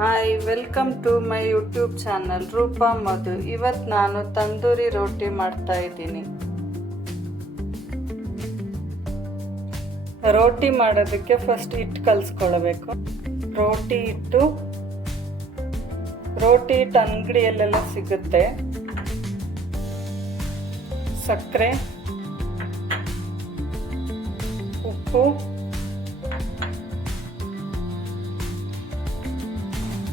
Hi, welcome to my YouTube channel Roopa Madhu. ಇವತ್ತು ನಾನು ತಂದೂರಿ ರೋಟಿ ಮಾಡ್ತಾ ಇದ್ದೀನಿ. ರೋಟಿ ಮಾಡೋದಕ್ಕೆ ಫಸ್ಟ್ ಹಿಟ್ಟು ಕಲಿಸ್ಕೊಳ್ಬೇಕು. ರೋಟಿ ಹಿಟ್ಟು ಅಂಗಡಿಯಲ್ಲೆಲ್ಲ ಸಿಗುತ್ತೆ. ಸಕ್ಕರೆ, ಉಪ್ಪು,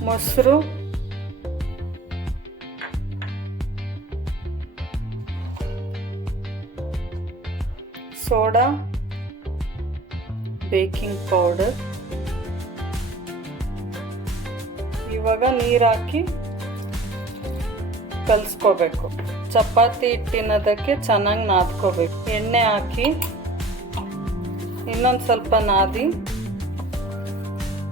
ಮೊಸರು, ಸೋಡಾ, ಬೇಕಿಂಗ್ ಪೌಡರ್. ಇವಾಗ ನೀರು ಹಾಕಿ ಕಲಿಸ್ಕೋಬೇಕು. ಚಪಾತಿ ಹಿಟ್ಟಿನದಕ್ಕೆ ಚೆನ್ನಾಗಿ ನಾದ್ಕೋಬೇಕು. ಎಣ್ಣೆ ಹಾಕಿ ಇನ್ನೊಂದು ಸ್ವಲ್ಪ ನಾದಿ.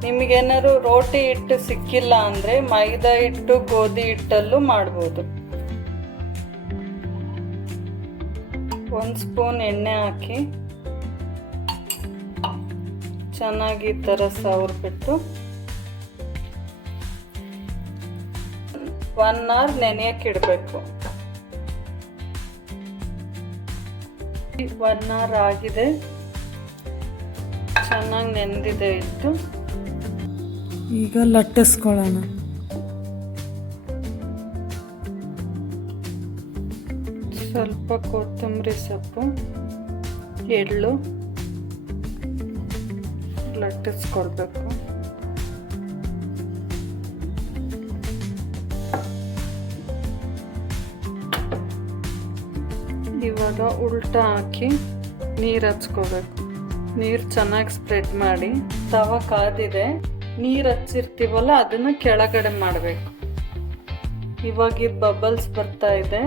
ನಿಮಗೇನಾದ್ರು ರೋಟಿ ಹಿಟ್ಟು ಸಿಕ್ಕಿಲ್ಲ ಅಂದರೆ ಮೈದಾ ಹಿಟ್ಟು, ಗೋಧಿ ಹಿಟ್ಟಲ್ಲೂ ಮಾಡ್ಬೋದು. 1 ಸ್ಪೂನ್ ಎಣ್ಣೆ ಹಾಕಿ ಚೆನ್ನಾಗಿ ಈ ಥರ ಸವರ್ಬಿಟ್ಟು 1 ಅವರ್ ನೆನೆಯಕ್ಕೆ ಇಡಬೇಕು. 1 ಅವರ್ ಆಗಿದೆ, ಚೆನ್ನಾಗಿ ನೆಂದಿದೆ ಹಿಟ್ಟು. ಈಗ ಲಟ್ಟಿಸ್ಕೊಳ್ಳೋಣ. ಸ್ವಲ್ಪ ಕೊತ್ತಂಬರಿ ಸೊಪ್ಪು, ಎಳ್ಳು ಲಟ್ಟಿಸ್ಕೊಳ್ಬೇಕು. ಇವಾಗ ಉಲ್ಟಾ ಹಾಕಿ ನೀರು ಹಚ್ಕೋಬೇಕು. ನೀರು ಚೆನ್ನಾಗಿ ಸ್ಪ್ರೆಡ್ ಮಾಡಿ, ತವ ಕಾದಿದೆ, ನೀರು ಹಚ್ಚಿರ್ತೀವಲ್ಲ ಅದನ್ನು ಕೆಳಗಡೆ ಮಾಡಬೇಕು. ಇವಾಗ ಇದು ಬಬಲ್ಸ್ ಬರ್ತಾ ಇದೆ.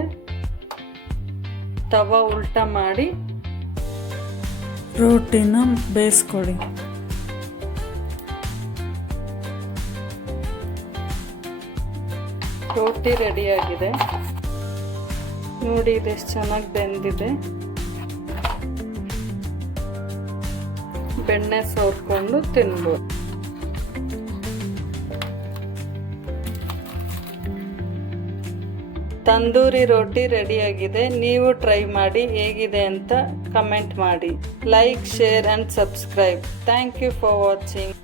ತವ ಉಲ್ಟಾ ಮಾಡಿ ರೋಟಿನ ಬೇಯಿಸ್ಕೊಳ್ಳಿ. ರೋಟಿ ರೆಡಿಯಾಗಿದೆ ನೋಡಿ, ಇದೆಷ್ಟು ಚೆನ್ನಾಗಿ ಬೆಂದಿದೆ. ಬೆಣ್ಣೆ ಸೋರ್ಕೊಂಡು ತಿನ್ಬೋದು. ತಂದೂರಿ ರೋಟಿ ರೆಡಿಯಾಗಿದೆ. ನೀವು ಟ್ರೈ ಮಾಡಿ, ಹೇಗಿದೆ ಅಂತ ಕಮೆಂಟ್ ಮಾಡಿ. Like, share and subscribe. Thank you for watching.